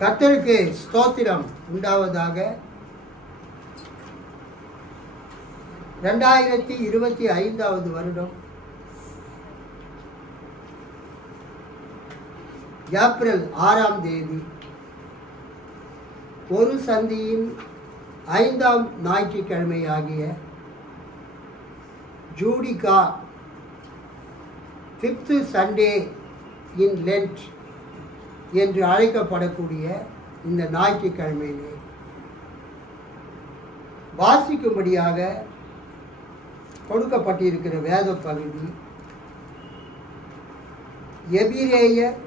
கர்த்தருக்கு ஸ்தோத்திரம் உண்டாவதாக. 2025 வருடம் ஏப்ரல் 6ஆம் தேதி ஒரு சந்தியின் 5ஆம் ஞாயிற்றுக்கிழமையாகிய ஜூடிகா 5th சண்டே இன் லென்ட் என்று அழைக்கப்படக்கூடிய இந்த ஞாயிற்றுக்கிழமையிலே வாசிக்கும்படியாக கொடுக்கப்பட்டிருக்கிற வேத பகுதி எபிரேயர்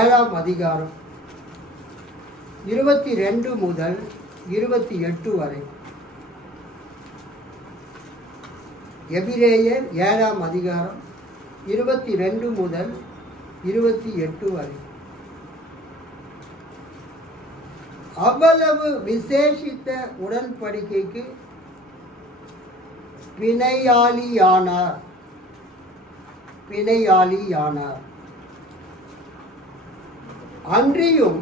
7ஆம் அதிகாரம் 22 முதல் 28 வரை. எபிரேயர் 7ஆம் அதிகாரம் 22 முதல் 28 வரை. அவ்வளவு விசேஷித்த உடன்படிக்கைக்கு பிணையாளியானார். அன்றியும்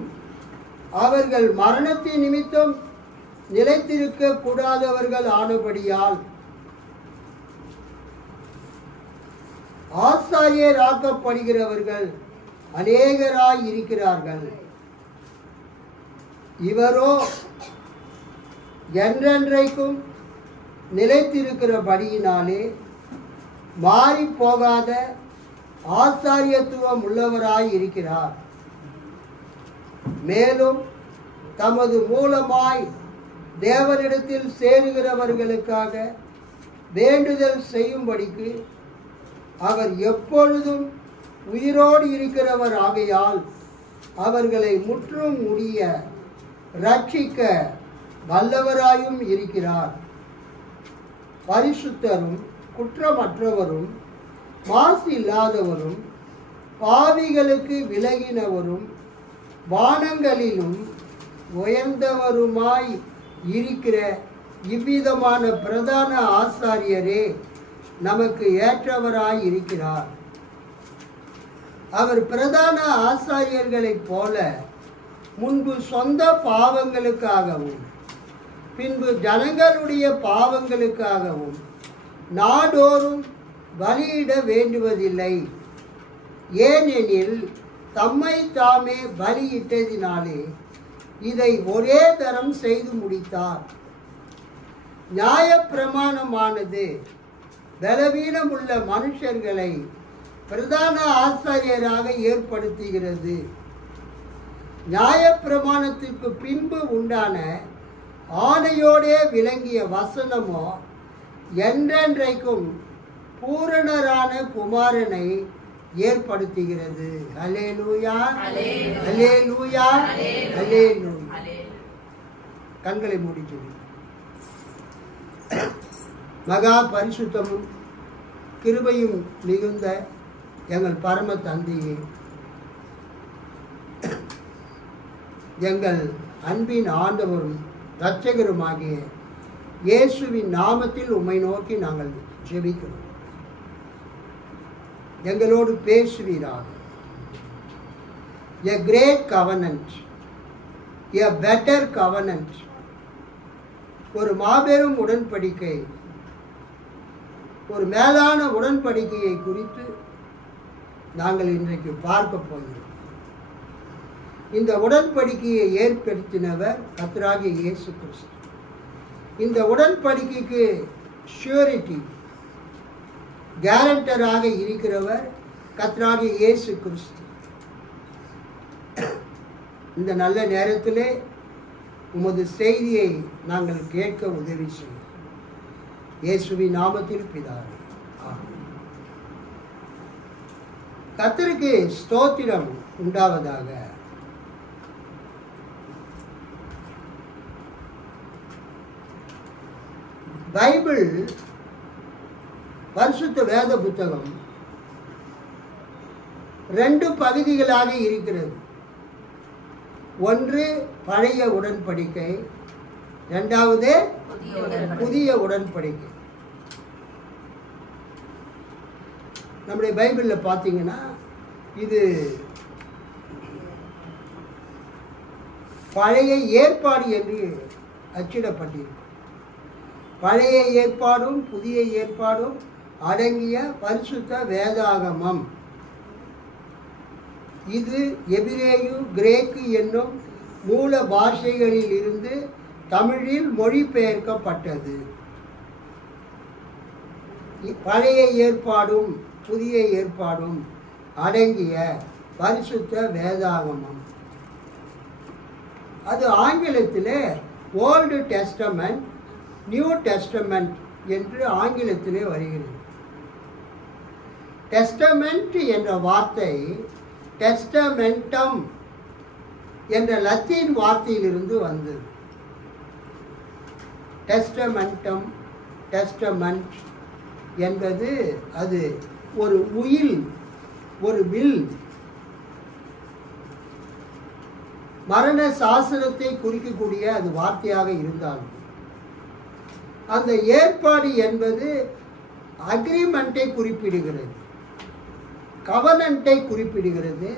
அவர்கள் மரணத்தின் நிமித்தம் நிலைத்திருக்க கூடாதவர்கள் ஆனபடியால் ஆசாரியராக்கப்படுகிறவர்கள் அநேகராய் இருக்கிறார்கள். இவரோ என்றென்றைக்கும் நிலைத்திருக்கிறபடியினாலே மாறி போகாத ஆசாரியத்துவம் உள்ளவராய் இருக்கிறார். மேலும் தமது மூலமாய் தேவனிடத்தில் சேருகிறவர்களுக்காக வேண்டுதல் செய்யும்படிக்கு அவர் எப்பொழுதும் உயிரோடு இருக்கிறவர் ஆகையால் அவர்களை முற்றும் முடிய ரட்சிக்க வல்லவராயும் இருக்கிறார். பரிசுத்தரும் குற்றமற்றவரும் மாசு இல்லாதவரும் பாவிகளுக்கு விலகினவரும் வானங்களிலும் உயர்ந்தவருமாய் இருக்கிற இவ்விதமான பிரதான ஆசாரியரே நமக்கு ஏற்றவராய் இருக்கிறார். அவர் பிரதான ஆசாரியர்களைப் போல முன்பு சொந்த பாவங்களுக்காகவும் பின்பு ஜனங்களுடைய பாவங்களுக்காகவும் நாடோறும் பலியிட வேண்டுவதில்லை. ஏனெனில் தம்மை தாமே பலியிட்டதினாலே இதை ஒரே தரம் செய்து முடித்தார். நியாயப்பிரமாணமானது பலவீனமுள்ள மனுஷர்களை பிரதான ஆசாரியராக ஏற்படுத்துகிறது. நியாயப்பிரமாணத்திற்கு பின்பு உண்டான ஆணையோடே விளங்கிய வசனமோ என்றென்றைக்கும் பூரணரான குமாரனை ஏற்படுத்துகிறது. அல்லேலூயா, அல்லேலூயா, அல்லேலூயா. கண்களை மூடிட்டு மகா பரிசுத்தமும் கிருபையும் மிகுந்த எங்கள் பரம தந்தையே, எங்கள் அன்பின் ஆண்டவரும் இரட்சகருமாகிய இயேசுவின் நாமத்தில் உம்மை நோக்கி நாங்கள் ஜெபிக்கிறோம். எங்களோடு பேசுவீராக. A great covenant, a better covenant, ஒரு மாபெரும் உடன்படிக்கை, ஒரு மேலான உடன்படிக்கையை குறித்து நாங்கள் இன்றைக்கு பார்க்க போகிறோம். இந்த உடன்படிக்கையை ஏற்படுத்தினவர் கர்த்தராகிய இயேசு கிறிஸ்து. இந்த உடன்படிக்கைக்கு ஷூரிட்டி கேரண்டராக இருக்கிறவர் கர்த்தராகிய இயேசு கிறிஸ்து. இந்த நல்ல நேரத்திலே உமது செய்தியை நாங்கள் கேட்க உதவி செய்யும். இயேசுவின் நாமத்தில் பிதாவே, ஆமென். கர்த்தருக்கு ஸ்தோத்திரம் உண்டாவதாக. பைபிள் பரிசுத்த வேத புத்தகம் 2 பகுதிகளாக இருக்கிறது. ஒன்று பழைய உடன்படிக்கை, இரண்டாவது புதிய உடன்படிக்கை. நம்முடைய பைபிளில் பார்த்தீங்கன்னா இது பழைய ஏற்பாடு என்று அச்சிடப்பட்டிருக்கும். பழைய ஏற்பாடும் புதிய ஏற்பாடும் அடங்கிய பரிசுத்த வேதாகமம். இது எபிரேயு கிரேக்கு என்னும் மூல பாஷைகளில் இருந்து தமிழில் மொழிபெயர்க்கப்பட்டது. பழைய ஏற்பாடும் புதிய ஏற்பாடும் அடங்கிய பரிசுத்த வேதாகமம். அது ஆங்கிலத்திலே ஓல்டு டெஸ்டமெண்ட், நியூ டெஸ்டமெண்ட் என்று ஆங்கிலத்திலே வருகிறது. டெஸ்டமெண்ட் என்ற வார்த்தை டெஸ்டமெண்டம் என்ற லத்தீன் வார்த்தையிலிருந்து வந்தது. டெஸ்டமெண்டம், டெஸ்டமெண்ட் என்பது அது ஒரு உயில், ஒரு வில், மரண சாசனத்தை குறிக்கக்கூடிய அது வார்த்தையாக இருந்தாலும் அந்த ஏற்பாடு என்பது அக்ரிமெண்ட்டை குறிப்பிடுகிறது, கவனன்ட்டை குறிப்பிடுகிறது,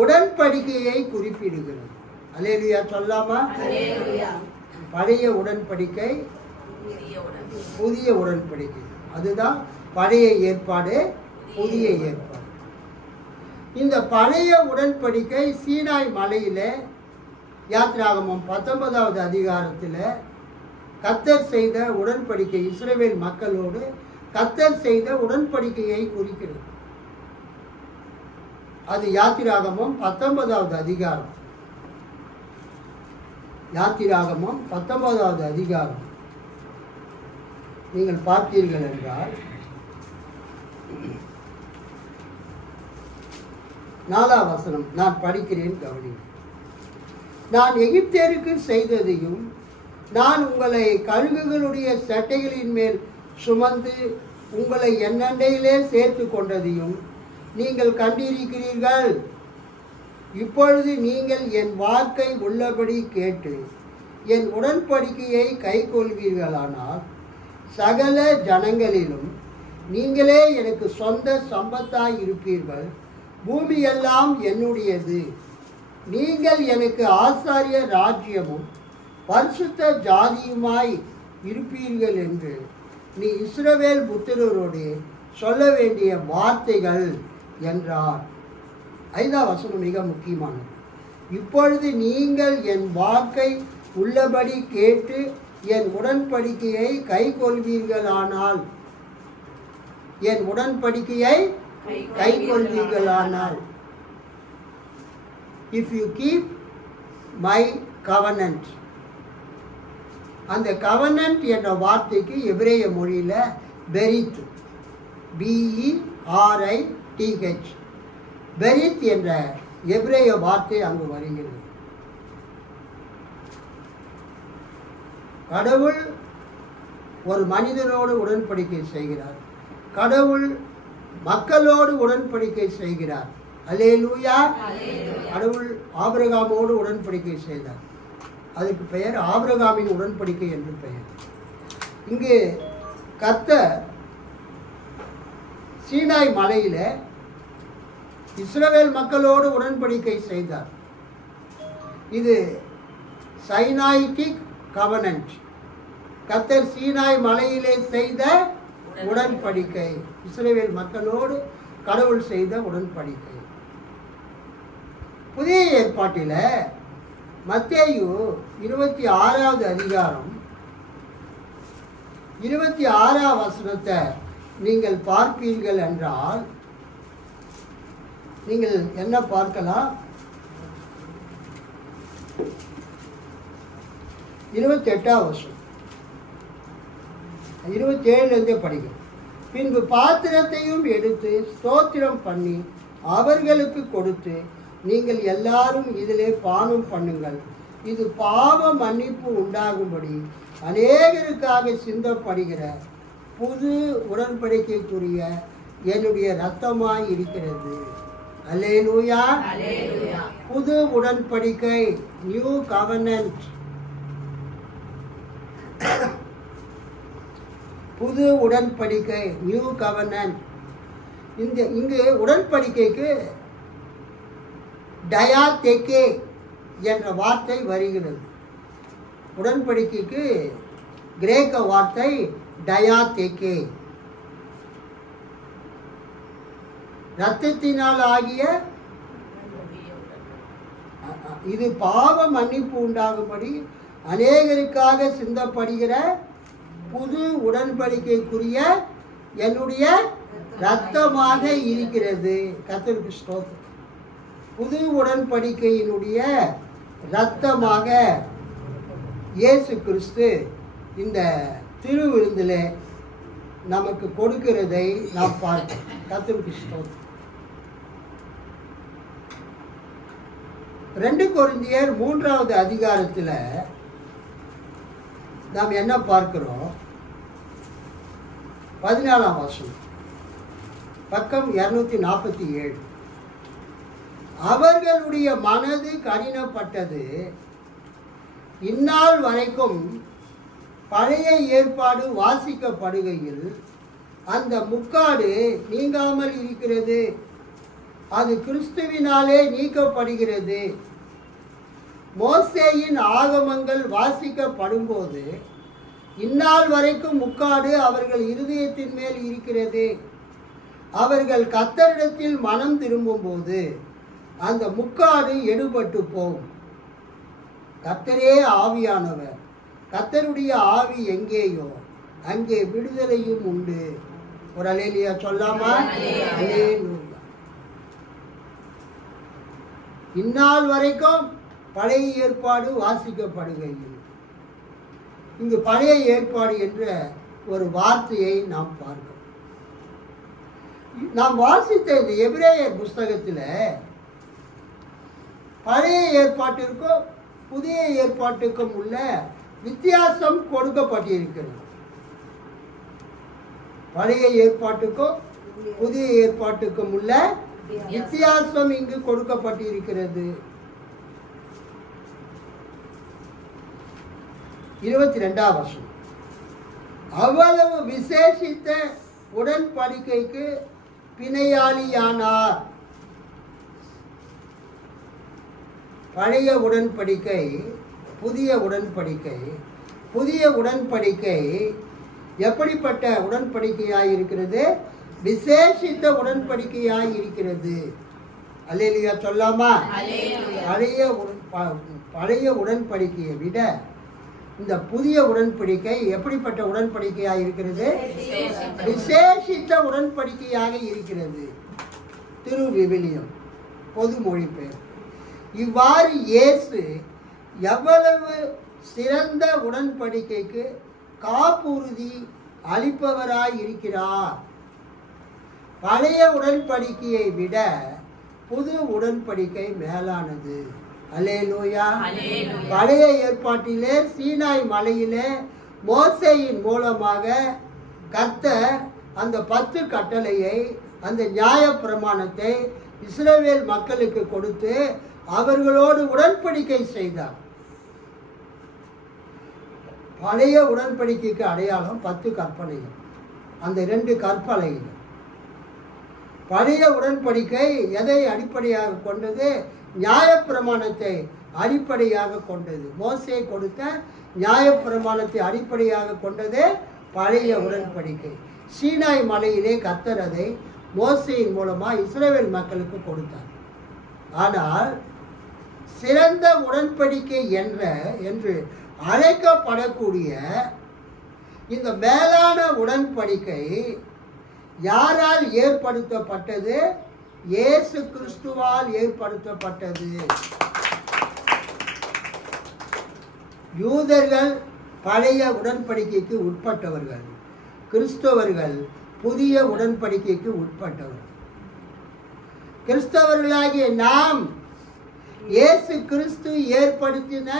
உடன்படிக்கையை குறிப்பிடுகிறது. அல்லேலூயா சொல்லாமா? பழைய உடன்படிக்கை, புதிய உடன்படிக்கை, அதுதான் பழைய ஏற்பாடு, புதிய ஏற்பாடு. இந்த பழைய உடன்படிக்கை சீனாய் மலையில் யாத்திராகமம் 19வது அதிகாரத்தில் கர்த்தர் செய்த உடன்படிக்கை, இஸ்ரவேல் மக்களோடு கர்த்தர் செய்த உடன்படிக்கையை குறிக்கிறது. அது யாத்திராகமம் 19வது அதிகாரம். யாத்திராகமம் 19வது அதிகாரம் நீங்கள் பார்த்தீர்கள் என்றால் 4ஆம் வசனம் நான் படிக்கிறேன், கவனிங்க. நான் எகிப்தியருக்கு செய்ததையும் நான் உங்களை கழுகுகளுடைய சட்டைகளின் மேல் சுமந்து உங்களை என்னண்டையிலே சேர்த்து கொண்டதையும் நீங்கள் கண்டிருக்கிறீர்கள். இப்பொழுது நீங்கள் என் வாக்கை உள்ளபடி கேட்டு என் உடன்படிக்கையை கைக்கொள்வீர்களானால் சகல ஜனங்களிலும் நீங்களே எனக்கு சொந்த சம்பத்தாய் இருப்பீர்கள். பூமியெல்லாம் என்னுடையது. நீங்கள் எனக்கு ஆசாரிய ராஜ்யமும் பரிசுத்த ஜாதியுமாய் இருப்பீர்கள் என்று நீ இஸ்ரவேல் புத்திரரோடு சொல்ல வேண்டிய வார்த்தைகள் என்றார். 5ஆம் வசனம் மிக முக்கியமானது. இப்பொழுது நீங்கள் என் வாக்கை உள்ளபடி கேட்டு என் உடன்படிக்கையை கைக்கொள்வீர்களானால், என் உடன்படிக்கையை கைக்கொள்வீர்களானால், if you keep my covenant. அந்த covenant என்ற வார்த்தைக்கு எபிரேய மொழியில் பெரித், BERITH, பெரித் என்ற எபிரேய வார்த்தை அங்கு வருகிறது. கடவுள் ஒரு மனிதனோடு உடன்படிக்கை செய்கிறார், கடவுள் மக்களோடு உடன்படிக்கை செய்கிறார். அல்லேலூயா. கடவுள் ஆபிரகாமோடு உடன்படிக்கை செய்தார், அதுக்கு பெயர் ஆபிரகாமின் உடன்படிக்கை என்று பெயர். இங்கு கர்த்தர் சீனாய் மலையில் இஸ்ரவேல் மக்களோடு உடன்படிக்கை செய்தார். இது சைனாய்டிக் கவனன்ட், கர்த்தர் சீனாய் மலையிலே செய்த உடன்படிக்கை, இஸ்ரவேல் மக்களோடு கடவுள் செய்த உடன்படிக்கை. புதிய ஏற்பாட்டில் மத்தேயு 26வது அதிகாரம் 26ஆம் வசனத்தை நீங்கள் பார்ப்பீர்கள் என்றால் நீங்கள் என்ன பார்க்கலாம்? 28ஆம் வசனம் 27லேருந்தே படிக்கிறோம். பின்பு பாத்திரத்தையும் எடுத்து ஸ்தோத்திரம் பண்ணி அவர்களுக்கு கொடுத்து, நீங்கள் எல்லாரும் இதிலே பானம் பண்ணுங்கள், இது பாவ மன்னிப்பு உண்டாகும்படி அநேகருக்காக சிந்தப்படுகிற புது உடன்படிக்கைக்குரிய என்னுடைய இரத்தமாய் இருக்கிறது. அல்லேலூயா. புது உடன்படிக்கை, நியூ கவனன்ட், புது உடன்படிக்கை, நியூ கவனன்ட். இங்கு உடன்படிக்கைக்கு டயாதெக்கே என்ற வார்த்தை வருகிறது. உடன்படிக்கைக்கு கிரேக்க வார்த்தை டயாதேகே. இரத்தத்தினால் ஆகிய இது பாவ மன்னிப்பு உண்டாகும்படி அநேகருக்காக சிந்தப்படுகிற புது உடன்படிக்கைக்குரிய என்னுடைய இரத்தமாக இருக்கிறது. கர்த்தருக்கு ஸ்தோத்திரம். புது உடன்படிக்கையினுடைய இரத்தமாக இயேசு கிறிஸ்து இந்த திருவிருந்தில் நமக்கு கொடுக்கிறதை நாம் பார்க்கிறோம். கர்த்தருக்கு ஸ்தோத்திரம். 2 கொரிந்தியர் 3வது அதிகாரத்தில் நாம் என்ன பார்க்கிறோம்? 14ஆம் வசனம், பக்கம் 247. அவர்களுடைய மனது கடினப்பட்டது, இந்நாள் வரைக்கும் பழைய ஏற்பாடு வாசிக்கப்படுகையில் அந்த முக்காடு நீங்காமல் இருக்கிறது. அது கிறிஸ்துவினாலே நீக்கப்படுகிறது. மோசேயின் ஆகமங்கள் வாசிக்கப்படும்போது இந்நாள் வரைக்கும் முக்காடு அவர்கள் இருதயத்தின் மேல் இருக்கிறது. அவர்கள் கர்த்தரிடத்தில் மனம் திரும்பும்போது அந்த முக்காடு எடுபட்டு போகும். கர்த்தரே ஆவியானவர். கர்த்தருடைய ஆவி எங்கேயோ அங்கே விடுதலையும் உண்டு. ஒரு அல்லேலூயா சொல்லாமா? அல்லேலூயா. இந்நாள் வரைக்கும் பழைய ஏற்பாடு வாசிக்கப்படுகையில், இங்கு பழைய ஏற்பாடு என்ற ஒரு வார்த்தையை நாம் பார்க்கிறோம். நாம் வாசித்த இந்த எபிரேயர் புஸ்தகத்தில் பழைய ஏற்பாட்டிற்கும் புதிய ஏற்பாட்டுக்கும் உள்ள வித்தியாசம் கொடுக்கப்பட்டிருக்கிறது. பழைய ஏற்பாட்டுக்கும் புதிய ஏற்பாட்டுக்கும் உள்ள வித்தியாசம் இங்கு கொடுக்கப்பட்டிருக்கிறது. 22ஆம் வசனம், அவ்வளவு விசேஷித்த உடன்படிக்கைக்கு பிணையாளியானார். பழைய உடன்படிக்கை, புதிய உடன்படிக்கை. புதிய உடன்படிக்கை எப்படிப்பட்ட உடன்படிக்கையாய் இருக்கிறது? விசேஷித்த உடன்படிக்கையாய் இருக்கிறது. அல்லேலூயா சொல்லாமா? பழைய உடன்படிக்கையை விட இந்த புதிய உடன்படிக்கை எப்படிப்பட்ட உடன்படிக்கையாக இருக்கிறது? விசேஷித்த உடன்படிக்கையாக இருக்கிறது. திருவிவிலியம் பொது மொழிபெயர்ப்பு. இவ்வாறு இயேசு எவ்வளவு சிறந்த உடன்படிக்கைக்கு காப்புறுதி அளிப்பவராய் இருக்கிறார். பழைய உடன்படிக்கையை விட புது உடன்படிக்கை மேலானது. அல்லேலூயா. பழைய ஏற்பாட்டிலே சீனாய் மலையிலே மோசேயின் மூலமாக கர்த்தர் அந்த 10 கட்டளையை, அந்த நியாய பிரமாணத்தை இஸ்ரவேல் மக்களுக்கு கொடுத்து அவர்களோடு உடன்படிக்கை செய்தார். பழைய உடன்படிக்கைக்கு அடையாளம் 10 கற்பனைகள், அந்த 2 கற்பனைகள். பழைய உடன்படிக்கை எதை அடிப்படையாக கொண்டது? நியாயப்பிரமாணத்தை அடிப்படையாக கொண்டது. மோசே கொடுத்த நியாயப்பிரமாணத்தை அடிப்படையாக கொண்டது பழைய உடன்படிக்கை. சீனாய் மலையிலே கர்த்தர் அதை மோசேயின் மூலமாக இஸ்ரவேல் மக்களுக்கு கொடுத்தார். ஆனால் சிறந்த உடன்படிக்கை என்று அழைக்கப்படக்கூடிய இந்த மேலான உடன்படிக்கை யாரால் ஏற்படுத்தப்பட்டது? இயேசு கிறிஸ்துவால் ஏற்படுத்தப்பட்டது. யூதர்கள் பழைய உடன்படிக்கைக்கு உட்பட்டவர்கள், கிறிஸ்தவர்கள் புதிய உடன்படிக்கைக்கு உட்பட்டவர்கள். கிறிஸ்தவர்களாகிய நாம் இயேசு கிறிஸ்து ஏற்படுத்தின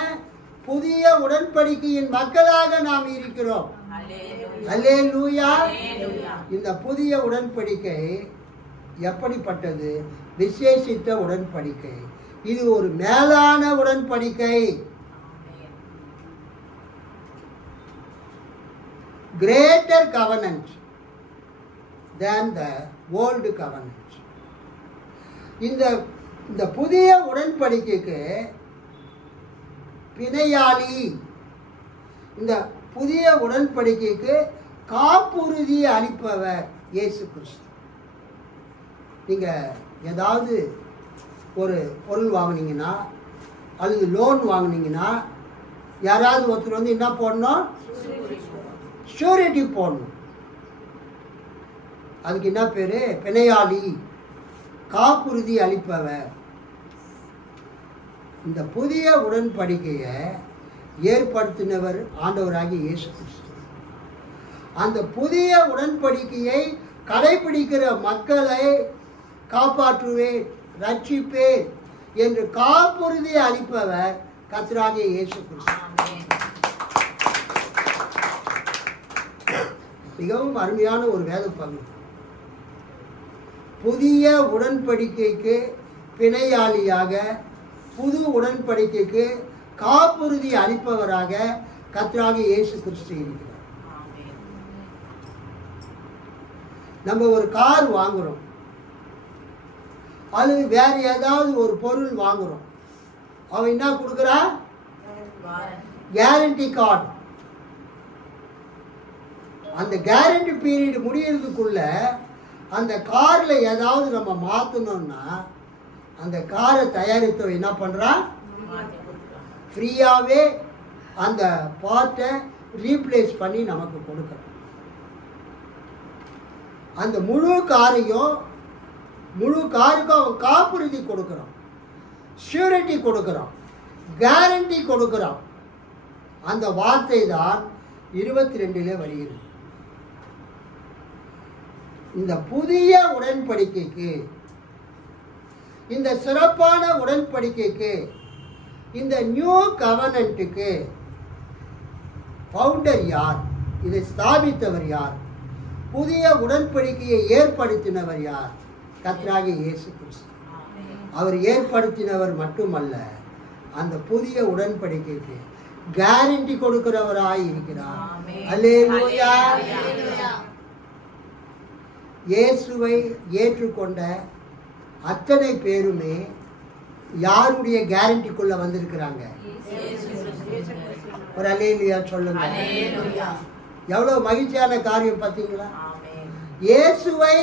புதிய உடன்படிக்கையின் மக்களாக நாம் இருக்கிறோம். அல்லேலூயா. இந்த புதிய உடன்படிக்கை எப்படிப்பட்டது? விசேஷித்த உடன்படிக்கை. இது ஒரு மேலான உடன்படிக்கை. greater covenant than the old covenant. இந்த புதிய உடன்படிக்கைக்கு பிணையாளி. இந்த புதிய உடன்படிக்கைக்கு காப்புறுதி அளிப்பவர் இயேசு கிறிஸ்து. நீங்கள் ஏதாவது ஒரு பொருள் வாங்கினீங்கன்னா அல்லது லோன் வாங்கினீங்கன்னா யாராவது ஒருத்தர் வந்து என்ன போடணும்? ஷூரிட்டி போடணும். அதுக்கு என்ன பேர்? பிணையாளி, காப்புறுதி அளிப்பவர். இந்த புதிய உடன்படிக்கையை ஏற்படுத்தினவர் ஆண்டவராகிய இயேசு கிறிஸ்து. அந்த புதிய உடன்படிக்கையை கடைபிடிக்கிற மக்களை காப்பாற்றுவேன், ரட்சிப்பேன் என்று காப்புறுதி அளிப்பவர் கர்த்தராகிய இயேசு கிறிஸ்து. மிகவும் அருமையான ஒரு வேத பங்கு. புதிய உடன்படிக்கைக்கு பிணையாளியாக, புது உடன்படிக்கைக்கு காப்புறுதி அளிப்பவராக கர்த்தராகிய இயேசு கிறிஸ்து இருக்கிறார். நம்ம ஒரு கார் வாங்குறோம் அல்லது வேற ஏதாவது ஒரு பொருள் வாங்குறோம், அவன் என்ன கொடுக்குறான்? Guarantee card. அந்த கேரண்டி பீரியட் முடியறதுக்குள்ள அந்த காரில் ஏதாவது நம்ம மாற்றணும்னா அந்த காரை தயாரித்தவன் என்ன பண்ணுறான்? ஃப்ரீயாகவே அந்த பார்ட்டை ரீப்ளேஸ் பண்ணி நமக்கு கொடுக்குறான். அந்த முழு காருக்கும் அவன் காப்புறுதி கொடுக்குறான், ஷூரிட்டி கொடுக்குறான், கேரண்டி கொடுக்குறான். அந்த வார்த்தை தான் 22 வருகிறது. இந்த புதிய உடன்படிக்கைக்கு, இந்த சிறப்பான உடன்படிக்கைக்கு, இந்த நியூ கவர்னன்ட்டுக்கு ஃபவுண்டர் யார்? இதை ஸ்தாபித்தவர் யார்? புதிய உடன்படிக்கையை ஏற்படுத்தினவர் யார்? கர்த்தராகிய இயேசு கிறிஸ்து. அவர் ஏற்படுத்தினவர் மட்டுமல்ல, அந்த புதிய உடன்படிக்கைக்கு கேரண்டி கொடுக்கிறவராய் இருக்கிறார். அல்லேலூயா. இயேசுவை ஏற்றுக்கொண்ட அத்தனை பேருமே யாருடைய கேரண்டிக்குள்ள வந்திருக்கிறாங்க? ஒரு அல்லேலூயா சொல்லுங்க. எவ்வளவு மகிழ்ச்சியான காரியம் பார்த்தீங்களா? இயேசுவை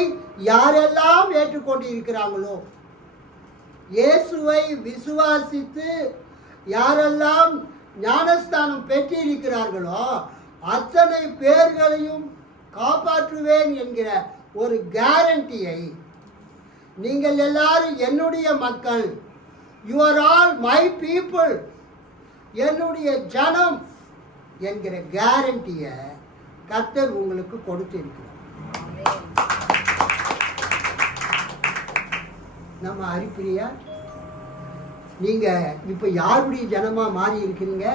யாரெல்லாம் ஏற்றுக்கொண்டு இருக்கிறாங்களோ, இயேசுவை விசுவாசித்து யாரெல்லாம் ஞானஸ்தானம் பெற்றிருக்கிறார்களோ அத்தனை பேர்களையும் காப்பாற்றுவேன் என்கிற ஒரு கேரண்டியை, நீங்கள் எல்லாரும் என்னுடைய மக்கள், you are all my people, என்னுடைய ஜனம் என்கிற கேரண்டியை கர்த்தர் உங்களுக்கு கொடுத்திருக்கிறார். நம்ம அறிப்பிரியா, நீங்க இப்ப யாருடைய ஜனமா மாறி இருக்கிறீங்க?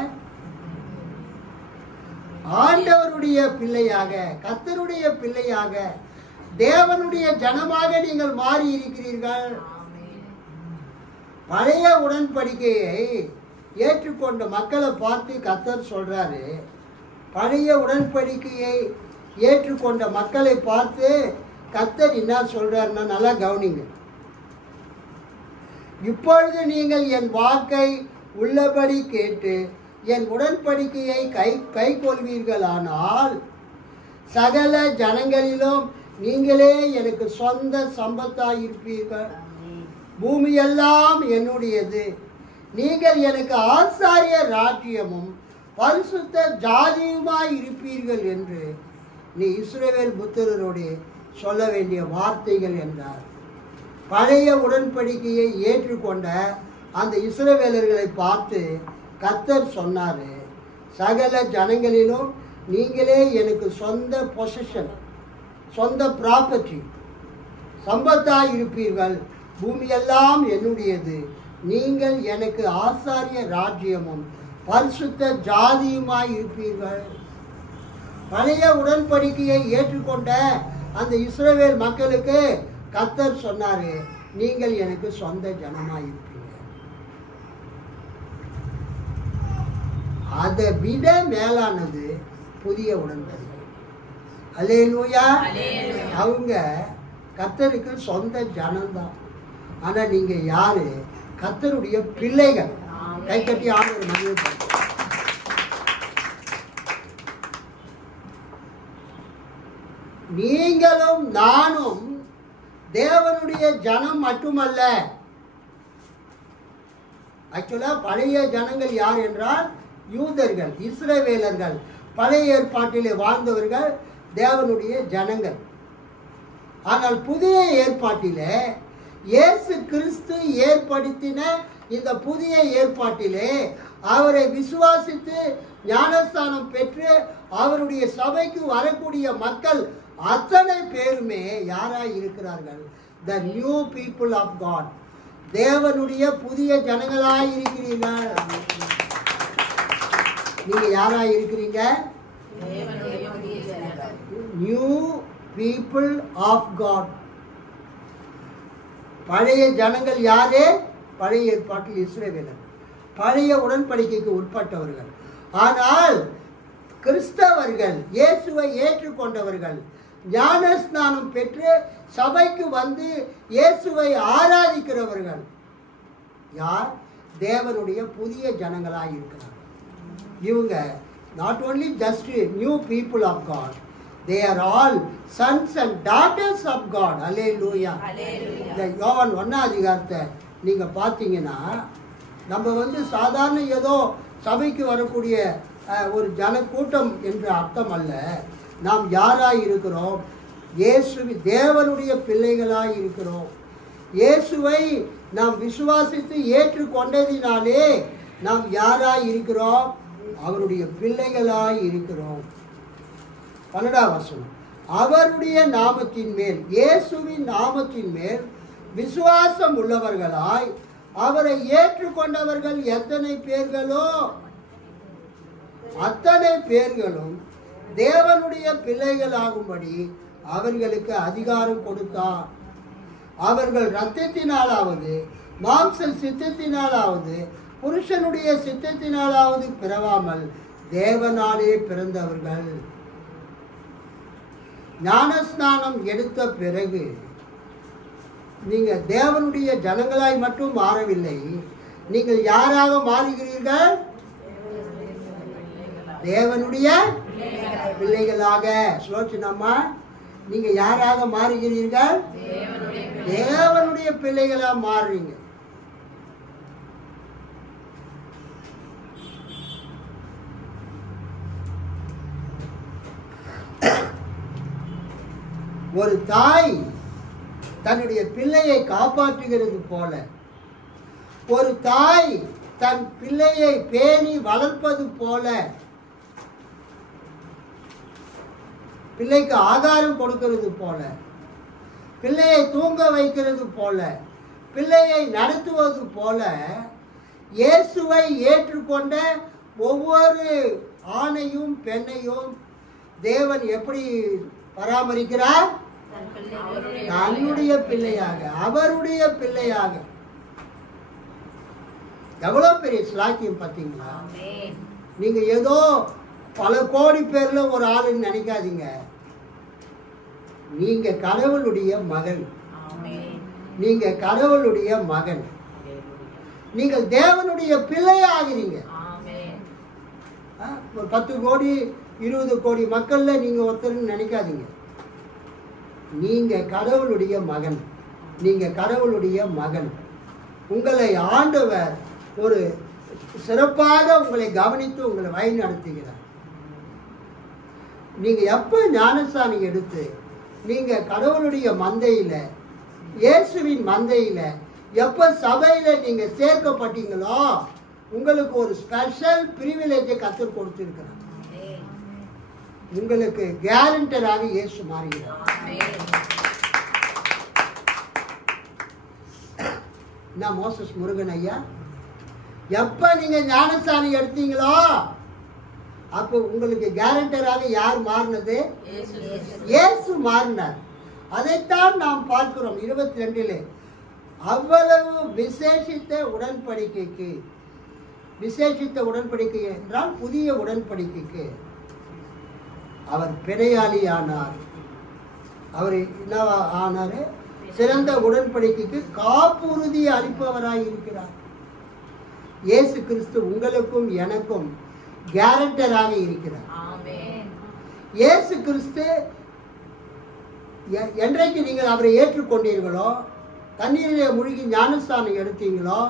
ஆண்டவருடைய பிள்ளையாக, கர்த்தருடைய பிள்ளையாக, தேவனுடைய ஜனமாக நீங்கள் மாறி இருக்கிறீர்கள். பழைய உடன்படிக்கையை ஏற்றுக்கொண்ட மக்களை பார்த்து கர்த்தர் சொல்றாரு, பழைய உடன்படிக்கையை ஏற்றுக்கொண்ட மக்களை பார்த்து கர்த்தர் என்ன சொல்றாருன்னா, நல்லா கவனிங்க. இப்பொழுது நீங்கள் என் வாக்கை உள்ளபடி கேட்டு என் உடன்படிக்கையை கை கொள்வீர்களானால் சகல ஜனங்களிலும் நீங்களே எனக்கு சொந்த சம்பத்தாய் இருப்பீர்கள். பூமியெல்லாம் என்னுடையது. நீங்கள் எனக்கு ஆசாரிய ராஜ்யமும் பரிசுத்த ஜாதியுமாய் இருப்பீர்கள் என்று நீ இஸ்ரவேல் புத்திரரோடு சொல்ல வேண்டிய வார்த்தைகள் என்றார். பழைய உடன்படிக்கையை ஏற்றுக்கொண்ட அந்த இஸ்ரவேலர்களை பார்த்து கர்த்தர் சொன்னார், சகல ஜனங்களிலும் நீங்களே எனக்கு சொந்த பொசிஷன், சொந்த ப்ராப்பர்ட்டி, சம்பத்தாய் இருப்பீர்கள். பூமியெல்லாம் என்னுடையது. நீங்கள் எனக்கு ஆசாரிய ராஜ்யமும் பரிசுத்த ஜாதியுமாய் இருப்பீர்கள். பழைய உடன்படிக்கையை ஏற்றுக்கொண்ட அந்த இஸ்ரவேல் மக்களுக்கு கர்த்தர் சொன்னாரு, நீங்கள் எனக்கு சொந்த ஜனமாய் இருப்பீங்க. அதை விட மேலானது புதிய உடன்படிக்கை. அல்லேலூயா. அவங்க கர்த்தருக்கு சொந்த ஜனம்தான். ஆனா நீங்க யாரு? கர்த்தருடைய பிள்ளைகள். கை கட்டி ஆண்டவர் மகிழ்ச்சி. நீங்களும் நானும் தேவனுடைய ஜனம் மட்டுமல்ல. ஆக்சுவலா பழைய ஜனங்கள் யார் என்றால் யூதர்கள், இஸ்ரவேலர்கள், பழைய ஏற்பாட்டிலே வாழ்ந்தவர்கள் தேவனுடைய ஜனங்கள். ஆனால் புதிய ஏற்பாட்டிலே இயேசு கிறிஸ்து ஏற்படுத்தின இந்த புதிய ஏற்பாட்டிலே அவரை விசுவாசித்து ஞானஸ்தானம் பெற்று அவருடைய சபைக்கு வரக்கூடிய மக்கள் அத்தனை பேருமே யாராய் இருக்கிறார்கள்? The new people of God. தேவனுடைய புதிய ஜனங்களாய் இருக்கிறீர்கள். நீங்க யாராய் இருக்கிறீங்க? New people of God. பழைய ஜனங்கள் யாரு? பழைய ஏற்பாட்டில் இஸ்ரவேலர், பழைய உடன்படிக்கைக்கு உட்பட்டவர்கள். ஆனால் கிறிஸ்தவர்கள், இயேசுவை ஏற்றுக்கொண்டவர்கள், ஞானஸ்நானம் பெற்று சபைக்கு வந்து இயேசுவை ஆராதிக்கிறவர்கள் யார்? தேவனுடைய புதிய ஜனங்களாக இருக்கிறார்கள். இவங்க not only just new people of God, they are all sons and daughters of God. Hallelujah. இந்த யோவான் 1ஆம் அதிகாரத்தை நீங்க பார்த்தீங்கன்னா, நம்ம வந்து சாதாரண ஏதோ சபைக்கு வரக்கூடிய ஒரு ஜனக்கூட்டம் என்ற அர்த்தம் அல்ல. நாம் யாராய் இருக்கிறோம்? இயேசுவி தேவனுடைய பிள்ளைகளாய் இருக்கிறோம். இயேசுவை நாம் விசுவாசித்து ஏற்றுக்கொண்டதினாலே நாம் யாராய் இருக்கிறோம்? அவருடைய பிள்ளைகளாய் இருக்கிறோம். 12ஆம் வசனம், அவருடைய நாமத்தின் மேல், இயேசுவின் நாமத்தின் மேல் விசுவாசம் உள்ளவர்களாய் அவரை ஏற்றுக்கொண்டவர்கள் எத்தனை பேர்களோ அத்தனை பேர்களும் தேவனுடைய பிள்ளைகளாகும்படி அவர்களுக்கு அதிகாரம் கொடுத்தார். அவர்கள் இரத்தத்தினாலாவது மாம்ச சித்தத்தினாலாவது புருஷனுடைய சித்தத்தினாலாவது பிறவாமல் தேவனாலே பிறந்தவர்கள். ஞானஸ்நானம் எடுத்த பிறகு நீங்க தேவனுடைய ஜனங்களாய் மட்டும் மாறவில்லை, நீங்கள் யாராக மாறுகிறீர்கள்? தேவனுடைய பிள்ளைகளாக. ஸ்லோச்சனம்மா, நீங்க யாராக மாறுகிறீர்கள்? தேவனுடைய பிள்ளைகளா மாறுறீங்க. ஒரு தாய் தன்னுடைய பிள்ளையை காப்பாற்றுகிறது போல, ஒரு தாய் தன் பிள்ளையை பேணி வளர்ப்பது போல, பிள்ளைக்கு ஆகாரம் கொடுக்கிறது போல, பிள்ளையை தூங்க வைக்கிறது போல, பிள்ளையை நடத்துவது போல, இயேசுவை ஏற்றுக்கொண்ட ஒவ்வொரு ஆணையும் பெண்ணையும் தேவன் எப்படி பராமரிக்கிறார்? தன்னுடைய பிள்ளையாக, அவருடைய பிள்ளையாக. எவ்வளவு பெரிய ஸ்லாக்கியம் பார்த்தீங்களா? நீங்க ஏதோ பல கோடி பேர்ல ஒரு ஆளுன்னு நினைக்காதீங்க. நீங்க கடவுளுடைய மகள், நீங்க கடவுளுடைய மகன், நீங்கள் தேவனுடைய பிள்ளை ஆகிறீங்க. 10 கோடி 20 கோடி மக்கள்ல நீங்க ஒருத்தர் நினைக்காதீங்க. நீங்க கடவுளுடைய மகன், நீங்க கடவுளுடைய மகன். உங்களை ஆண்டவர் ஒரு சிறப்பாக உங்களை கவனித்து உங்களை வழி நடத்துகிறார். நீங்க எப்ப ஞானஸ்நானம் எடுத்து நீங்க கடவுளுடைய மந்தையில, இயேசுவின் மந்தையில எப்ப சபையில நீங்க சேர்க்கப்பட்டீங்களோ, உங்களுக்கு ஒரு ஸ்பெஷல் பிரிவிலேஜை கற்றுக் கொடுத்திருக்கிறார். உங்களுக்கு கேரண்டராக இயேசு மாறுகிறார். என்ன மோசஸ் முருகன் ஐயா, எப்ப நீங்க ஞானஸ்நானம் எடுத்தீங்களோ அப்போ உங்களுக்கு கேரண்டராக யார் மாறினது? இயேசு மாறினார். அதைத்தான் நாம் பார்க்கிறோம் 22 அவ்வளவு விசேஷித்த உடன்படிக்கைக்கு, விசேஷித்த உடன்படிக்கை என்றால் புதிய உடன்படிக்கைக்கு அவர் பிணையாளி ஆனார். அவர் என்ன ஆனார்? சிறந்த உடன்படிக்கைக்கு காப்புறுதி அளிப்பவராய் இருக்கிறார். இயேசு கிறிஸ்து உங்களுக்கும் எனக்கும் கேரண்டராக இருக்கிறார். இயேசு கிறிஸ்து என்றைக்கு நீங்கள் அவரை ஏற்றுக்கொண்டீர்களோ, தண்ணீரிலே மூழ்கி ஞானஸ்தானம் எடுத்தீங்களோ,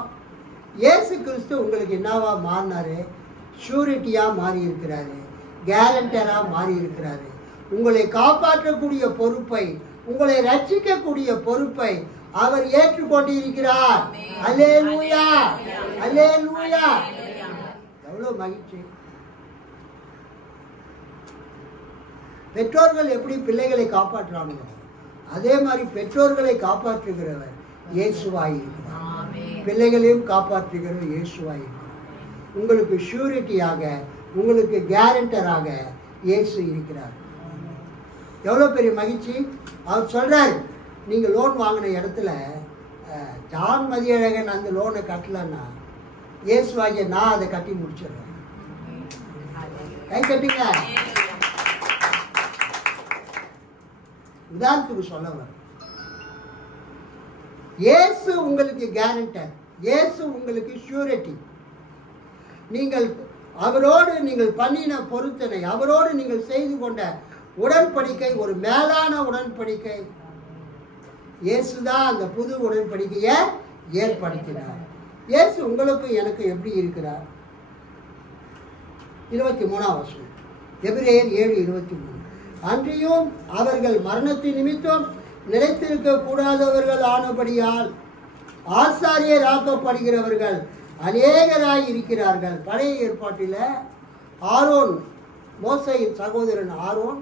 இயேசு கிறிஸ்து உங்களுக்கு என்னவா மாறினாரு? ஷூரிட்டியாக மாறி இருக்கிறாரு, கேரண்டராக மாறி இருக்கிறாரு. உங்களை காப்பாற்றக்கூடிய பொறுப்பை, உங்களை ரட்சிக்கக்கூடிய பொறுப்பை அவர் ஏற்றுக்கொண்டிருக்கிறார். அல்லேலூயா, அல்லேலூயா. எவ்வளவு மகிழ்ச்சி! பெற்றோர்கள் எப்படி பிள்ளைகளை காப்பாற்றுறாங்களோ அதே மாதிரி பெற்றோர்களை காப்பாற்றுகிறவர் இயேசுவாய் இருக்கிறார். பிள்ளைகளையும் காப்பாற்றுகிறவர் இயேசுவாய் இருக்கிறார். உங்களுக்கு ஷூரிட்டியாக, உங்களுக்கு கேரண்டராக இயேசு இருக்கிறார். எவ்வளோ பெரிய மகிழ்ச்சி! அவர் சொல்கிறார், நீங்கள் லோன் வாங்கின இடத்துல ஜான் மதியழகன் அந்த லோனை கட்டலன்னா இயேசுவாகிய நான் அதை கட்டி முடிச்சிடுறேன். கை கட்டுங்க. உதாரணத்துக்கு சொல்ல வர, இயேசு உங்களுக்கு கேரண்டர், இயேசு உங்களுக்கு ஷூரிட்டி. நீங்கள் அவரோடு நீங்கள் பண்ணின பொருத்தனை, அவரோடு நீங்கள் செய்து கொண்ட உடன்படிக்கை ஒரு மேலான உடன்படிக்கை. இயேசுதான் அந்த புது உடன்படிக்கையை ஏற்படுத்தினார். இயேசு உங்களுக்கு எனக்கு எப்படி இருக்கிறார்? 23ஆம் வசனம், எபிரேயர் 7:23. அன்றியும் அவர்கள் மரணத்தின் நிமித்தம் நிலைத்திருக்க கூடாதவர்கள் ஆனபடியால் ஆசாரியராக்கப்படுகிறவர்கள் அநேகராய் இருக்கிறார்கள். பழைய ஏற்பாட்டில் ஆரோன், மோசேயின் சகோதரன் ஆரோன்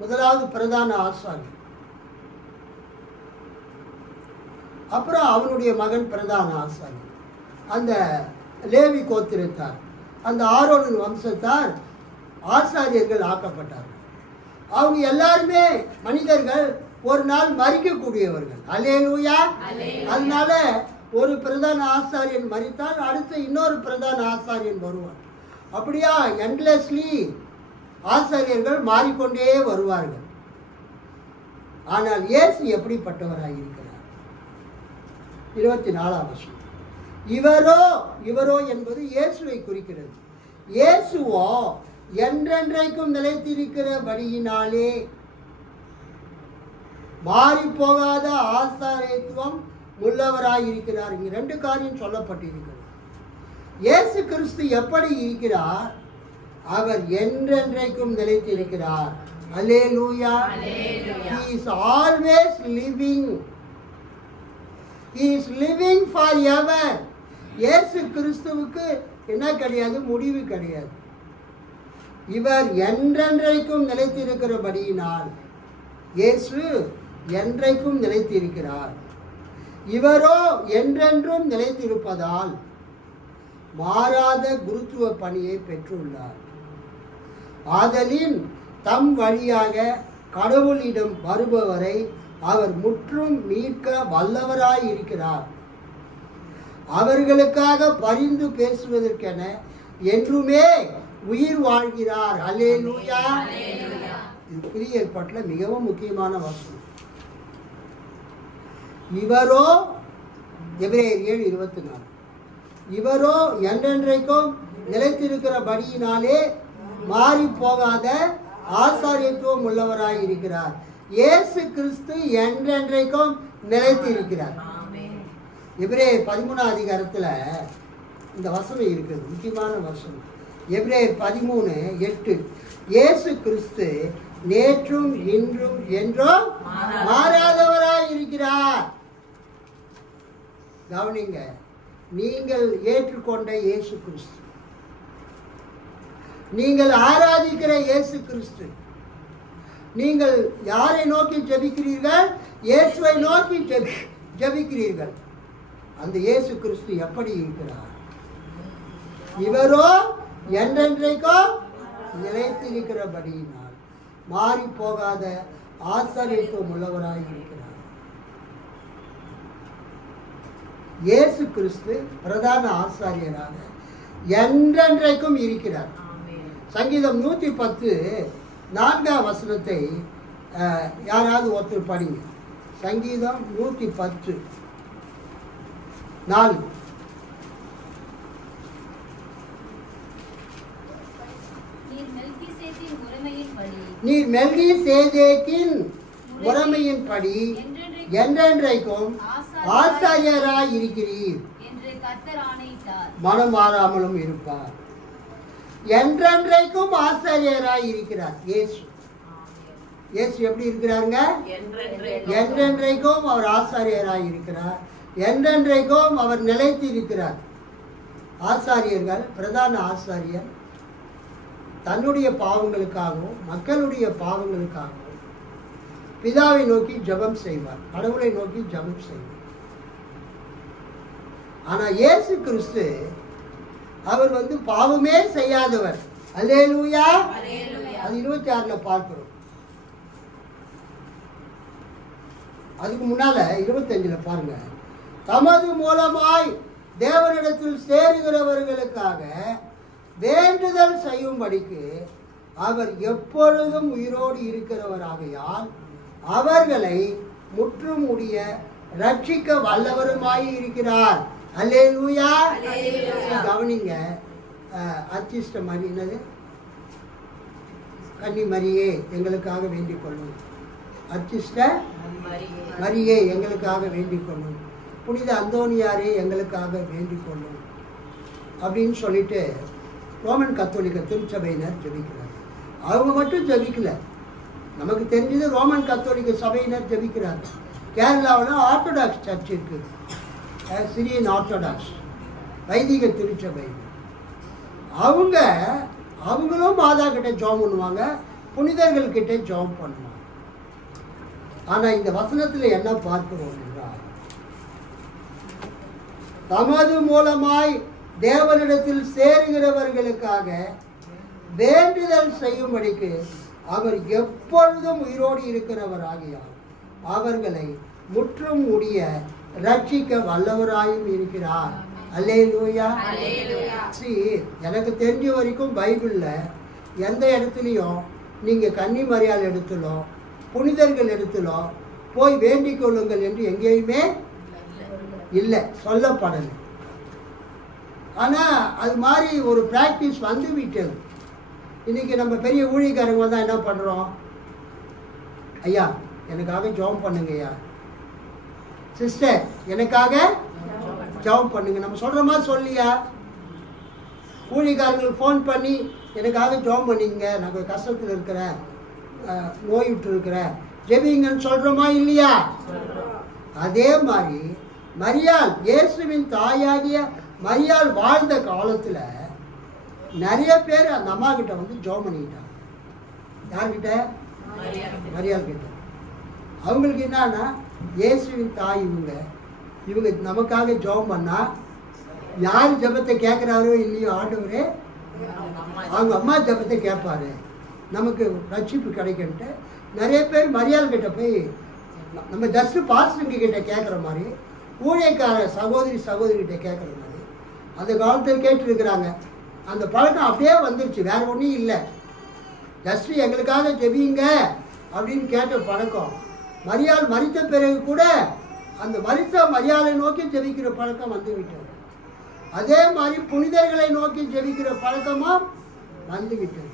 முதலாவது பிரதான ஆசாரி. அப்புறம் அவனுடைய மகன் பிரதான ஆசாரி. அந்த லேவி கோத்திரத்தார், அந்த ஆரோனின் வம்சத்தார் ஆசாரியர்கள் ஆக்கப்பட்டார்கள். அவங்க எல்லாருமே மனிதர்கள், ஒரு நாள் மரிக்கக்கூடியவர்கள். அல்லேலூயா. அதனால ஒரு பிரதான ஆசாரியன் மரித்தால் அடுத்த இன்னொரு பிரதான ஆசாரியன் வருவார். அப்படியா எண்ட்லெஸ்லி ஆசாரியர்கள் மாறிக்கொண்டே வருவார்கள். ஆனால் இயேசு எப்படிப்பட்டவராக இருக்கிறார்? 24ஆம் வசனம், இவரோ என்பது இயேசுவை குறிக்கிறது. இயேசுவோ என்றென்றைக்கும் நிலைத்திருக்கிறபடியினாலே மாறி போகாத ஆசாரியத்துவம் உள்ளவராயிருக்கிறார். இங்கே 2 காரியம் சொல்லப்பட்டிருக்கிறது. இயேசு கிறிஸ்து எப்படி இருக்கிறார்? அவர் என்றென்றைக்கும் நிலைத்திருக்கிறார். அல்லேலூயா. He is always living. He is living forever. இயேசு கிறிஸ்துவுக்கு என்ன கிடையாது? முடிவு கிடையாது. இவர் என்றென்றைக்கும் நிலைத்திருக்கிறபடியினால், இயேசு என்றைக்கும் நிலைத்திருக்கிறார். இவரோ என்றென்றும் நிலைத்திருப்பதால் மாறாத குருத்துவ பணியை பெற்றுள்ளார். ஆதலின் தம் வழியாக கடவுளிடம் வருபவரை அவர் முற்றும் மீட்க வல்லவராய் இருக்கிறார். அவர்களுக்காக பரிந்து பேசுவதற்கென என்றுமே உயிர் வாழ்கிறார். அல்லேலூயா. இது புதிய ஏற்பாட்டில் மிகவும் முக்கியமான வசனம். இவரோ, எபிரேயர் 7:24, இவரோ என்றென்றைக்கும் நிலைத்திருக்கிறபடியினாலே மாறி போகாத ஆசாரியத்துவம் உள்ளவராய் இருக்கிறார். இயேசு கிறிஸ்து என்றென்றைக்கும் நிலைத்திருக்கிறார். எபிரேயர் 13ஆம் அதிகாரத்தில் இந்த வசனம் இருக்குது, முக்கியமான வசனம். எபிரேயர் 13:8, இயேசு கிறிஸ்து நேற்றும் இன்றும் என்றும் மாறாதவராய் இருக்கிறார். கவனிங்க, நீங்கள் ஏற்றுக்கொண்ட இயேசு கிறிஸ்து, நீங்கள் ஆராதிக்கிற இயேசு கிறிஸ்து, நீங்கள் யாரை நோக்கி ஜெபிக்கிறீர்கள்? இயேசுவை நோக்கி ஜெபிக்கிறீர்கள். அந்த இயேசு கிறிஸ்து எப்படி இருக்கிறார்? இவரோ என்றென்றைக்கும் நிலைத்திருக்கிறபடியினால் மாறி போகாத ஆசாரியத்துவம் உள்ளவராய் இருக்கிறார். இயேசு கிறிஸ்து பிரதான ஆசாரியராக என்றென்றைக்கும் இருக்கிறார். சங்கீதம் 110:4 வசனத்தை யாராவது ஒருத்தர் படிங்க. சங்கீதம் 110:4. நீர் மெல்கிசேதேக்கின் முறைமையின்படி என்றென்றைக்கும் ஆசாரியராய் இருக்கிறீர் மனம் மாறாமலும் இருப்பார். என்றென்றைக்கும் ஆசாரியராய் இருக்கிறார் இயேசு. இயேசு எப்படி இருக்கிறாருங்க? என்றென்றைக்கும் அவர் ஆசாரியராய் இருக்கிறார். என்றென்றைக்கும் அவர் நிலைத்து இருக்கிறார். ஆசாரியர்கள், பிரதான ஆசாரியர் தன்னுடைய பாவங்களுக்காகவும் மக்களுடைய பாவங்களுக்காகவும் பிதாவை நோக்கி ஜெபம் செய்வார், கடவுளை நோக்கி ஜெபம் செய்வார். ஆனா இயேசு கிறிஸ்து அவர் பாவமே செய்யாதவர். அல்லேலூயா. அது 26 பார்க்கிறோம். அதுக்கு முன்னால 25 பாருங்க. தமது மூலமாய் தேவனிடத்தில் சேருகிறவர்களுக்காக வேண்டுதல் செய்யும்படிக்கு அவர் எப்பொழுதும் உயிரோடு இருக்கிறவராகையால் அவர்களை முற்றும் முடிய ரட்சிக்க வல்லவருமாய் இருக்கிறார். அல்லேலூயா. கவனிங்க, அர்ச்சிஷ்ட மரி என்னது? கன்னி மரியே எங்களுக்காக வேண்டிக் கொள்ளும். அர்ச்சிஷ்ட மரியே எங்களுக்காக வேண்டிக் கொள்ளும். புனித அந்தோனியாரே எங்களுக்காக வேண்டிக் கொள்ளும் அப்படின்னு சொல்லிட்டு ரோமன் கத்தோலிக்க திருச்சபையினர் ஜெபிக்கிறார். அவங்க மட்டும் ஜெபிக்கல, நமக்கு தெரிஞ்சது ரோமன் கத்தோலிக்க சபையினர் ஜெபிக்கிறாங்க. கேரளாவில் ஆர்த்தடாக்ஸ் சர்ச் இருக்கு, சிரியன் ஆர்த்தடாக்ஸ் வைதிக திருச்சபை. அவங்களும் மாதா கிட்ட ஜெபம் பண்ணுவாங்க, புனிதர்கள் கிட்ட ஜெபம் பண்ணுவாங்க. ஆனால் இந்த வசனத்தில் என்ன பார்க்கிறோம் என்றால், தமது மூலமாய் தேவனிடத்தில் சேருகிறவர்களுக்காக வேண்டுதல் செய்யும்படிக்கு அவர் எப்பொழுதும் உயிரோடு இருக்கிறவராகியார் அவர்களை முற்றும் முடிய ரட்சிக்க வல்லவராயும் இருக்கிறார். அல்லேலூயா. எனக்கு தெரிஞ்ச வரைக்கும் பைபிள்ல எந்த இடத்துலையும் நீங்க கன்னி மரியாள் எடுத்துலோ புனிதர்கள் எடுத்துலோ போய் வேண்டிக் கொள்ளுங்கள் என்று எங்கேயுமே இல்லை, சொல்லப்படலை. ஆனால் அது மாதிரி ஒரு ப்ராக்டிஸ் வந்து விட்டது. இன்னைக்கு நம்ம பெரிய ஊழியக்காரங்க தான் என்ன பண்ணுறோம், ஐயா எனக்காக ஜெபம் பண்ணுங்க, ஐயா சிஸ்டர் எனக்காக ஜெபம் பண்ணுங்க. நம்ம சொல்கிற மாதிரி சொல்லியா, ஊழியக்காரங்களுக்கு ஃபோன் பண்ணி எனக்காக ஜெபம் பண்ணிங்க, நான் ஒரு கஷ்டத்தில் இருக்கிறேன், நோய் விட்டு இருக்கிறேன், ஜெபிங்கன்னு சொல்கிறோமா இல்லையா? அதே மாதிரி மரியாள், இயேசுவின் தாயாகிய மரியாள் வாழ்ந்த காலத்தில் நிறைய பேர் அந்த அம்மா கிட்ட ஜெபம் பண்ணிக்கிட்டாங்க. யார்கிட்ட? மரியாள் கிட்ட. அவங்களுக்கு என்னன்னா, இயேசுவின் தாய் இவங்க நமக்காக ஜெபம் பண்ணா யார் ஜெபத்தை கேட்குறாரோ இல்லையோ ஆண்டவரே அவங்க அம்மா ஜெபத்தை கேட்பாரு, நமக்கு ரட்சிப்பு கிடைக்குன்ட்டு நிறைய பேர் மரியாள் கிட்ட போய் நம்ம ஜஸ்ட் பாஸ்டர்ங்க கிட்ட கேட்குற மாதிரி, ஊழியக்கார சகோதரிகிட்ட கேட்குற மாதிரி அந்த காலத்தில் கேட்டுருக்குறாங்க. அந்த பழக்கம் அப்படியே வந்துருச்சு, வேற ஒன்றும் இல்லை. ஜஸ்ட் எங்களுக்காக ஜெபிங்க அப்படின்னு கேட்ட பழக்கம் மரியாள் மரித்த பிறகு கூட அந்த மரித்த மரியாதை நோக்கி ஜெபிக்கிற பழக்கம் வந்து விட்டது. அதே மாதிரி புனிதர்களை நோக்கி ஜெபிக்கிற பழக்கமும் வந்து விட்டது.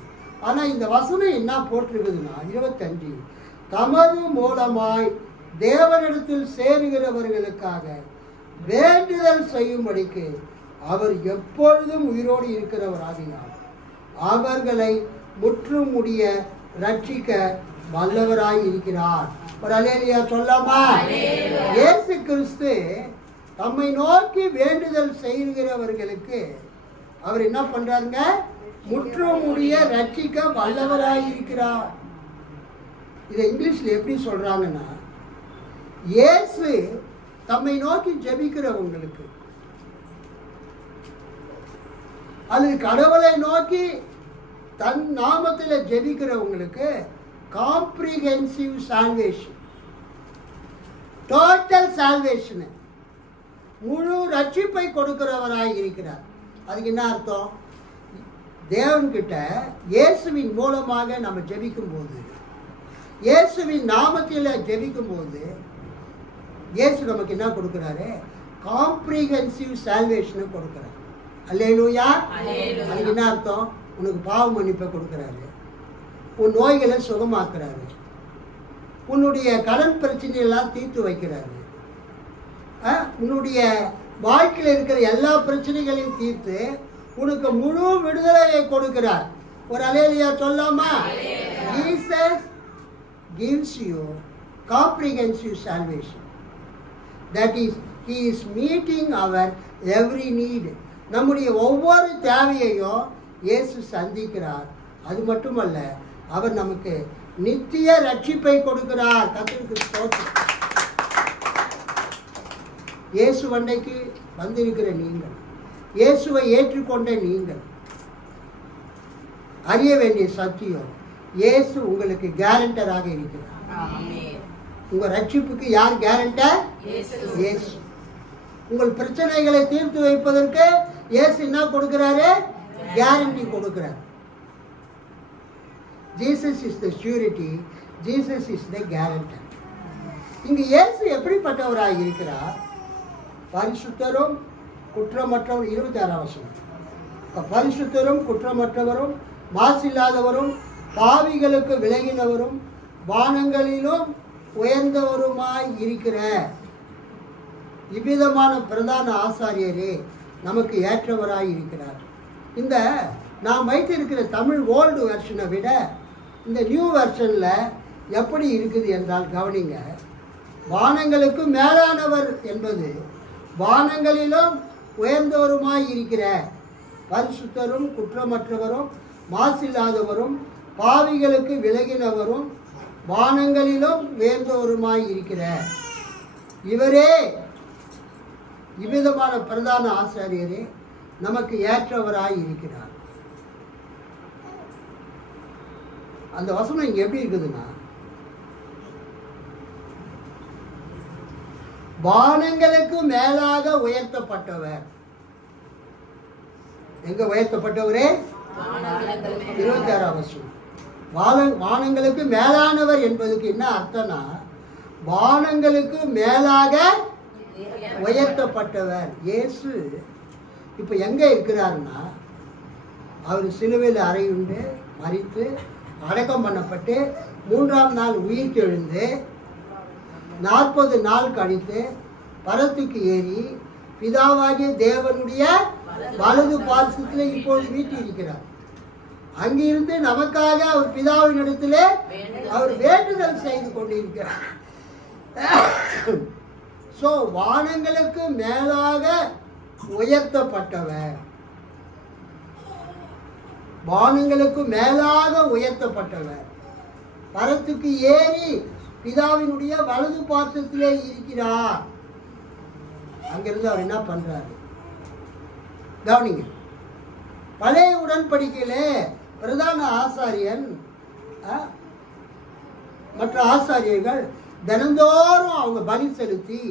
ஆனால் இந்த வசனம் என்ன போட்டிருக்குதுன்னா 25, தமது மூலமாய் தேவனிடத்தில் சேருகிறவர்களுக்காக வேண்டுதல் செய்யும்படிக்கு அவர் எப்பொழுதும் உயிரோடு இருக்கிறவராகினார் அவர்களை முற்றும் முடிய ரட்சிக்க வல்லவராய் இருக்கிறார். ஒரு அல்லேலூயா சொல்லாமா? இயேசு கிறிஸ்து தம்மை நோக்கி வேண்டுதல் செய்கிறவர்களுக்கு அவர் என்ன பண்றாருங்க? முற்றும் முடிய ரட்சிக்க வல்லவராய் இருக்கிறார். இதை இங்கிலீஷ்ல எப்படி சொல்றாங்கன்னா, இயேசு தம்மை நோக்கி ஜெபிக்கிறவங்களுக்கு அல்லது கடவுளை நோக்கி தன் நாமத்தில் ஜெபிக்கிறவங்களுக்கு காம்ப்ரிஹென்சிவ் சால்வேஷன், டோட்டல் சால்வேஷன், முழு ரட்சிப்பை கொடுக்கிறவராய் இருக்கிறார். அதுக்கு என்ன அர்த்தம்? தேவன்கிட்ட இயேசுவின் மூலமாக நம்ம ஜெபிக்கும் போது, இயேசுவின் நாமத்தில் ஜெபிக்கும் போது இயேசு நமக்கு என்ன கொடுக்கிறாரு? காம்ப்ரிஹென்சிவ் சால்வேஷனை கொடுக்கிறார். அல்லேலூயா. அதுக்கு என்ன அர்த்தம்? உனக்கு பாவ மன்னிப்பை கொடுக்குறாரு, உன் நோய்களை சுகமாக்குறாரு. உன்னுடைய கடன் பிரச்சனையெல்லாம் தீர்த்து வைக்கிறாரு. உன்னுடைய வாழ்க்கையில் இருக்கிற எல்லா பிரச்சனைகளையும் தீர்த்து உனக்கு முழு விடுதலையை கொடுக்கிறார். ஒரு அல்லேலூயா சொல்லாமா? Jesus gives you comprehensive salvation. That is, he is meeting our every need. நம்முடைய ஒவ்வொரு தேவையையும் இயேசு சந்திக்கிறார். அது மட்டுமல்ல, அவர் நமக்கு நித்திய ரட்சிப்பை கொடுக்கிறார். கர்த்தருக்கு ஸ்தோத்திரம். இயேசு வண்டைக்கு வந்திருக்கிற நீங்கள், இயேசுவை ஏற்றுக்கொண்ட நீங்கள் அறிய வேண்டிய சத்தியம், இயேசு உங்களுக்கு கேரண்டராக இருக்கிறார். உங்க ரட்சிப்புக்கு யார் கேரண்டர்? இயேசு. உங்கள் பிரச்சனைகளை தீர்த்து வைப்பதற்கு இயேசு என்ன கொடுக்கிறாரு? கேரண்டி கொடுக்கிறார். Jesus is the surety, Jesus is the guarantor. இங்கு இயேசு எப்படிப்பட்டவராக இருக்கிறார்? பரிசுத்தரும் குற்றமற்றவர். 26ஆம் வசனம். பரிசுத்தரும் குற்றமற்றவரும் மாசில்லாதவரும் பாவிகளுக்கு விலகினவரும் வானங்களிலும் உயர்ந்தவருமாய் இருக்கிற இவ்விதமான பிரதான ஆசாரியரே நமக்கு ஏற்றவராய் இருக்கிறார். இந்த நாம் வைத்திருக்கிற தமிழ் ஓல்டு வெர்ஷனை விட இந்த நியூ வெர்ஷனில் எப்படி இருக்குது என்றால் கவனிங்க. வானங்களுக்கு மேலானவர் என்பது வானங்களிலும் உயர்ந்தவருமாய் இருக்கிற பரிசுத்தரும் குற்றமற்றவரும் மாசில்லாதவரும் பாவிகளுக்கு விலகினவரும் வானங்களிலும் உயர்ந்தவருமாய் இருக்கிற இவரே இவ்விதமான பிரதான ஆசாரியரே நமக்கு ஏற்றவராய் இருக்கிறார். அந்த வசனம் இங்க எப்படி இருக்குதுன்னா, வானங்களுக்கு மேலாக உயர்த்தப்பட்டவர். எங்க உயர்த்தப்பட்டவரே? 26ஆம் வசனம். வானங்களுக்கு மேலானவர் என்பதுக்கு என்ன அர்த்தம்னா, வானங்களுக்கு மேலாக உயர்த்தப்பட்டவர். இயேசு இப்போ எங்கே இருக்கிறாருன்னா, அவர் சிலுவையில் அறையுண்டு மரித்து அடக்கம் பண்ணப்பட்டு 3ஆம் நாள் உயிர்த்தெழுந்து 40 நாள் கழித்து பரத்துக்கு ஏறி பிதாவாகிய தேவனுடைய வலது பார்சத்தில் இப்போது வீட்டிருக்கிறார். அங்கிருந்து நமக்காக அவர் பிதாவின் இடத்திலே அவர் வேண்டுதல் செய்து கொண்டிருக்கிறார். ஸோ வானங்களுக்கு மேலாக உயர்த்தப்பட்டவர், வானங்களுக்கு மேலாக உயர்த்தப்பட்டவர், பரத்துக்கு ஏறி பிதாவினுடைய வலது பார்சத்திலே இருக்கிறார். அங்கிருந்து அவர் என்ன பண்றாரு கவனிங்க. பழைய உடன்படிக்கையிலே பிரதான ஆசாரியன் மற்ற ஆசாரியர்கள் தினந்தோறும் அவங்க பலி செலுத்தி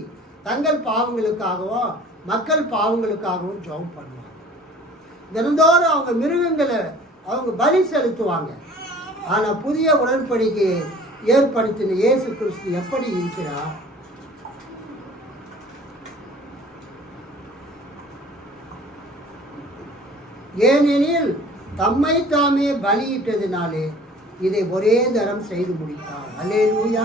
தங்கள் பாவங்களுக்காகவும் மக்கள் பாவங்களுக்காகவும் ஜெபம் பண்ணுவாங்க. தினந்தோறும் அவங்க மிருகங்களை அவங்க பலி செலுத்துவாங்க. ஆனால் புதிய உடன்படிக்கையை ஏற்படுத்தின இயேசு கிறிஸ்து எப்படி இருக்கிறார்? ஏனெனில் தம்மை தாமே பலியிட்டதினாலே இதை ஒரே தரம் செய்து முடித்தார். அல்லேலூயா.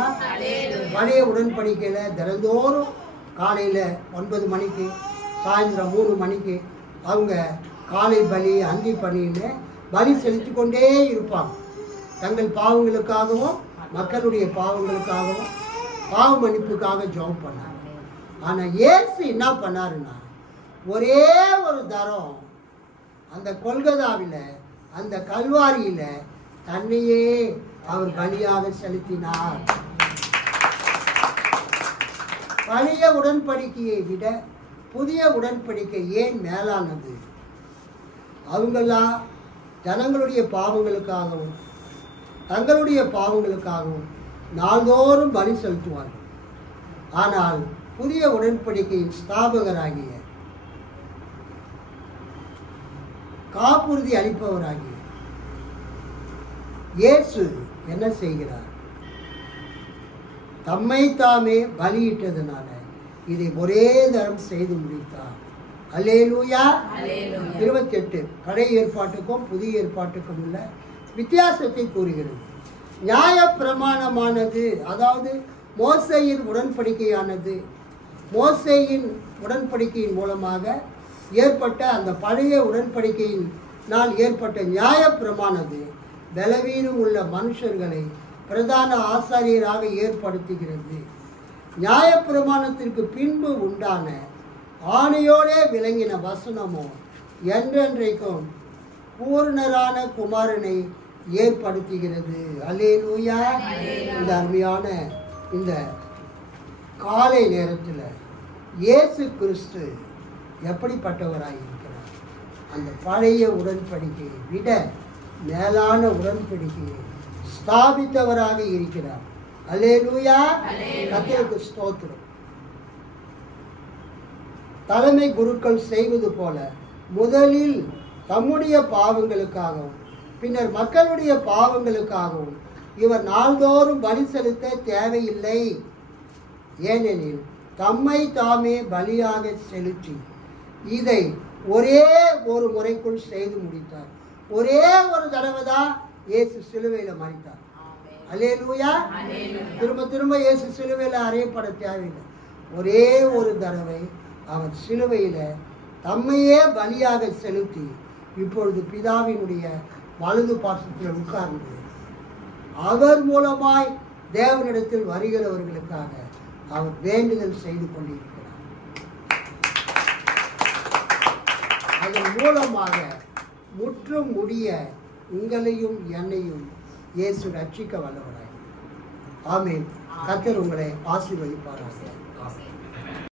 பழைய உடன்படிக்கையில் தினந்தோறும் காலையில் 9 மணிக்கு சாயந்தரம் 3 மணிக்கு அவங்க காலை பலி அந்தி பலியில் பலி செலுத்தி கொண்டே இருப்பாங்க. தங்கள் பாவங்களுக்காகவும் மக்களுடைய பாவங்களுக்காகவும் பாவ மன்னிப்புக்காக ஜெபம் பண்ணாங்க. ஆனால் இயேசு என்ன பண்ணாருன்னா, ஒரே ஒரு தரம் அந்த கொல்கதாவில் அந்த கல்வாரியில் தன்னையே அவர் பலியாக செலுத்தினார். பழைய உடன்படிக்கையை விட புதிய உடன்படிக்கை ஏன் மேலானது? அவங்கெல்லாம் ஜனங்களுடைய பாவங்களுக்காகவும் தங்களுடைய பாவங்களுக்காகவும் நாள்தோறும் பலி செலுத்துவார்கள். ஆனால் புதிய உடன்படிக்கையின் ஸ்தாபகராகிய காப்புறுதி அளிப்பவராகிய இயேசு என்ன செய்கிறார்? தம்மை தாமே பலியிட்டதனால இதை ஒரே தரம் செய்து முடித்தார். அல்லேலூயா. 28 பழைய ஏற்பாட்டுக்கும் புதிய ஏற்பாட்டுக்கும் உள்ள வித்தியாசத்தை கூறுகிறது. நியாய பிரமாணமானது, அதாவது மோசேயின் உடன்படிக்கையானது, மோசேயின் உடன்படிக்கையின் மூலமாக ஏற்பட்ட அந்த பழைய உடன்படிக்கையினால் ஏற்பட்ட நியாய பிரமாணது பலவீனம் உள்ள மனுஷர்களை பிரதான ஆசாரியராக ஏற்படுத்துகிறது. நியாய பிரமாணத்திற்கு பின்பு உண்டான ஆணையோடே விளங்கின வசனமோ என்றென்றைக்கும் பூர்ணரான குமாரனை ஏற்படுத்துகிறது. அல்லேலூயா. இந்த அருமையான இந்த காலை நேரத்தில் இயேசு கிறிஸ்து எப்படிப்பட்டவராக இருக்கிறார்? அந்த பழைய உடன்படிக்கையை விட மேலான உடன்படிக்கையை ஸ்தாபித்தவராக இருக்கிறார். அல்லேலூயா. கர்த்தருக்கு ஸ்தோத்திரம். தலைமை குருக்கள் செய்வது போல முதலில் தம்முடைய பாவங்களுக்காகவும் பின்னர் மக்களுடைய பாவங்களுக்காகவும் இவர் நாள்தோறும் பலி செலுத்த தேவையில்லை. ஏனெனில் தம்மை தாமே பலியாக செலுத்தி இதை ஒரே ஒரு முறைக்குள் செய்து முடித்தார். ஒரே ஒரு தடவை தான் இயேசு சிலுவையில் மரித்தார். அல்லேலூயா. திரும்ப திரும்ப இயேசு சிலுவையில் அறையப்பட தேவையில்லை. ஒரே ஒரு தடவை அவர் சிலுவையில் தம்மையே பலியாக செலுத்தி இப்பொழுது பிதாவினுடைய வலது பாசத்தில் உட்கார்ந்து அவர் மூலமாய் தேவனிடத்தில் வருகிறவர்களுக்காக அவர் வேண்டுதல் செய்து கொண்டிருக்கிறார். அதன் மூலமாக முற்றும் முடிய உங்களையும் என்னையும் இயேசு ரட்சிக்க வல்லவராய். ஆமென். கர்த்தர் உங்களை ஆசீர்வதிப்பாராக. ஆமென்.